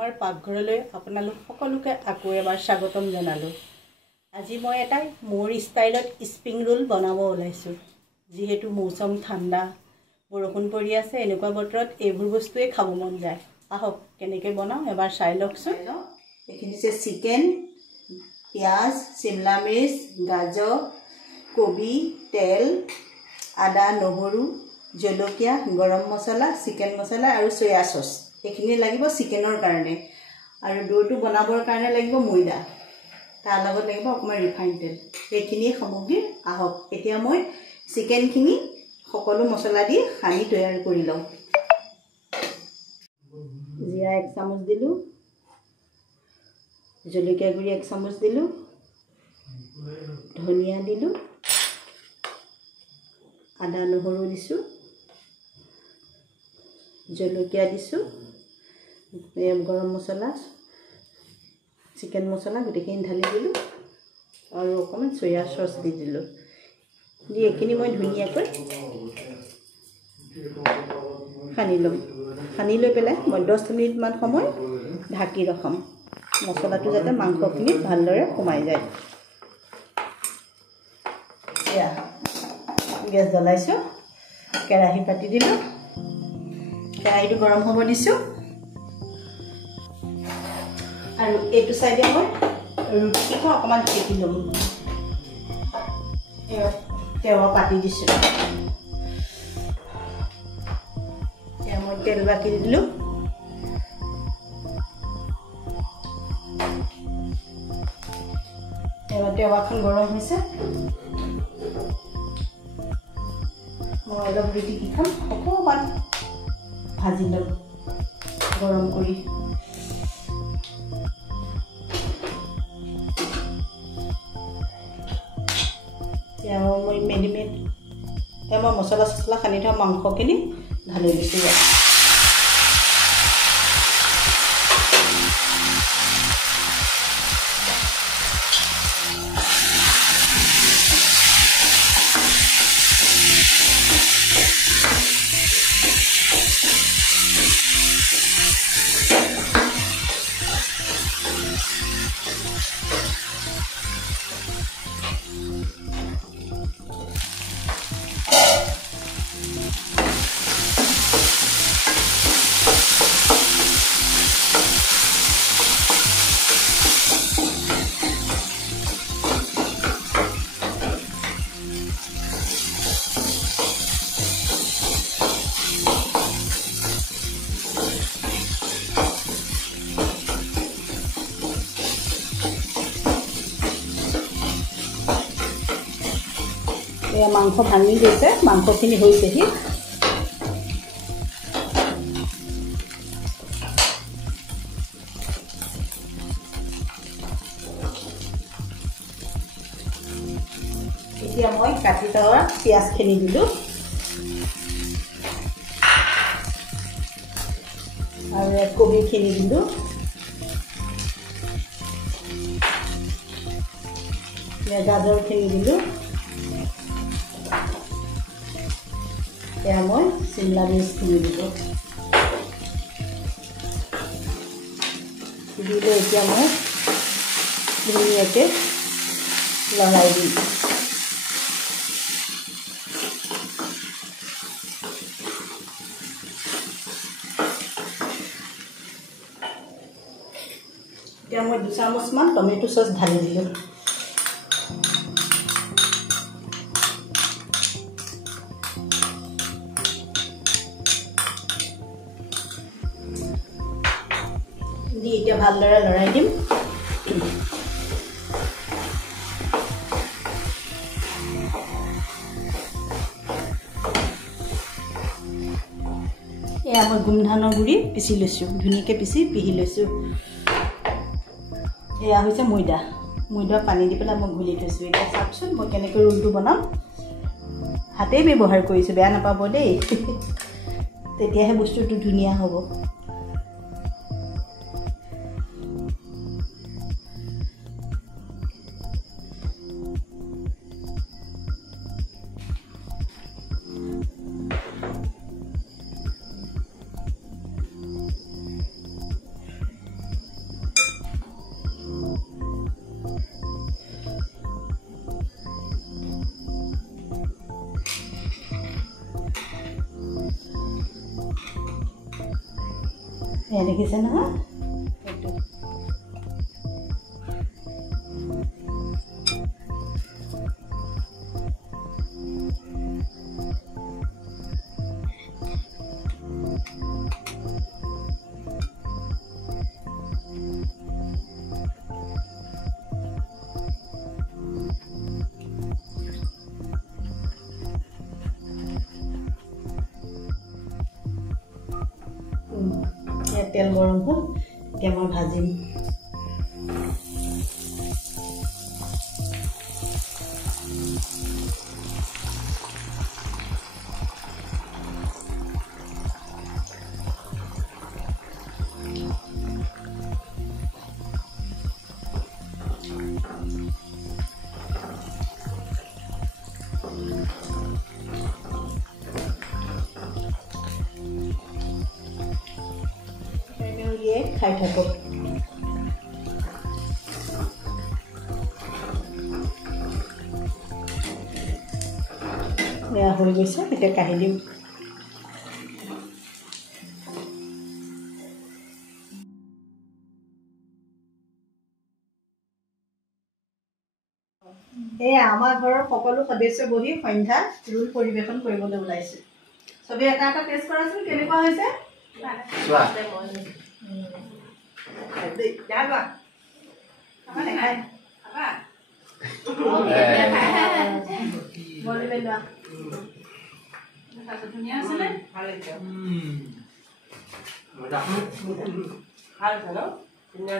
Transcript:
আমাৰ পাকঘৰলৈ আপোনালোক সকলোকে আকৌ এবাৰ স্বাগতম জনালোঁ। আজি মই এটা মোৰ ষ্টাইলত স্প্ৰিং ৰোল বনাব ওলাইছোঁ। যিহেতু মৌচম ঠাণ্ডা, বৰষুণ পৰি আছে, এনেকুৱা বতৰত এইবোৰ বস্তুৱে খাব মন যায়। আহক কেনেকৈ বনাওঁ এবাৰ চাই লওকচোন। এইখিনি হৈছে চিকেন, পিঁয়াজ, চিমলা মিৰ্চ, গাজৰ, কবি, তেল, আদা, নহৰু, জলকীয়া, গৰম মছলা, চিকেন মছলা আৰু চয়া চচ। এইখিনি লাগিব চিকেনৰ কাৰণে। আৰু দৌটো বনাবৰ কাৰণে লাগিব ময়দা, তাৰ লগত লাগিব অকণমান ৰিফাইন তেল। এইখিনিয়ে সামগ্ৰী। আহক এতিয়া মই চিকেনখিনি সকলো মছলা দি সানি তৈয়াৰ কৰি লওঁ। জিৰা 1 চামুচ দিলোঁ, জলকীয়া গুড়ি 1 চামুচ দিলোঁ, ধনিয়া দিলোঁ, আদা নহৰু দিছোঁ, জলকীয়া দিছোঁ, গৰম মছলা, চিকেন মছলা গোটেইখিনি ঢালি দিলোঁ আৰু অকণমান চয়া চচ দি দিলোঁ। দি এইখিনি মই ধুনীয়াকৈ সানি ল'ম। সানি লৈ পেলাই মই 10 মিনিটমান সময় ঢাকি ৰখাম, মছলাটো যাতে মাংসখিনিত ভালদৰে সোমাই যায়। এয়া গেছ জ্বলাইছোঁ, কেৰাহী পাতি দিলোঁ, কেৰাহীটো গৰম হ'ব দিছোঁ। আৰু এইটো চাইডে মই ৰুটিটো অকণমান সেকি ল'ম। তেৱা পাতি দিছোঁ, এতিয়া মই তেল বাকি দিলোঁ। তেৱাখন গৰম হৈছে, মই অলপ ৰুটিকেইখন অকণমান ভাজি ল'ম গৰম কৰি। মই মছলা চছলা সানি থোৱা মাংসখিনি ঢালি দিছোঁ। মাংস ভাঙি গৈছে, মাংসখিনি হৈছেহি। এতিয়া মই কাটি থোৱা পিঁয়াজখিনি দিলোঁ আৰু কবিখিনি দিলোঁ, গাজৰখিনি দিলোঁ। এতিয়া মই চিমলা মিৰ্চখিনি দিলোঁ, দিলে এতিয়া মই ধুনীয়াকৈ লৰাই দিম। এতিয়া মই 2 চামুচমান টমেটো চচ ঢালি দিলোঁ। দি এতিয়া ভালদৰে লৰাই দিম। এয়া মই গোমধানৰ গুড়ি পিচি লৈছোঁ, ধুনীয়াকৈ পিহি লৈছোঁ। এয়া হৈছে ময়দা পানী দি পেলাই মই ঘুলি থৈছোঁ। এতিয়া চাওকচোন মই কেনেকৈ ৰোলটো বনাম। হাতেই ব্যৱহাৰ কৰিছোঁ, বেয়া নাপাব দেই, তেতিয়াহে বস্তুটো ধুনীয়া হ'ব। এয়া দেখিছে নহয় এইটো তেল গৰম হ'ল এতিয়া মই ভাজিম খাই থাকক এয়া হৈ গৈছে এতিয়া কাঢ়ি দিম এয়া আমাৰ ঘৰৰ সকলো সদস্য বহি সন্ধ্যা ৰোল পৰিৱেশন কৰিবলৈ ওলাইছে চবেই এটা এটা টেষ্ট কৰাচোন কেনেকুৱা হৈছে ধুনীয়া